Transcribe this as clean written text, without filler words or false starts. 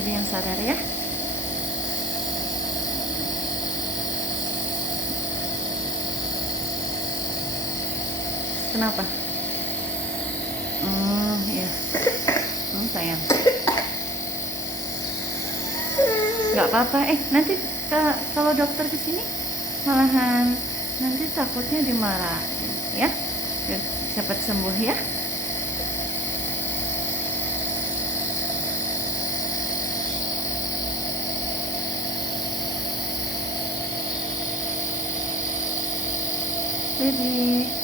Jadi yang sadar ya. Kenapa? Iya. Sayang. Nggak apa-apa. Nanti kalau dokter kesini malahan nanti takutnya dimarahin ya. Biar cepat sembuh ya. Baby.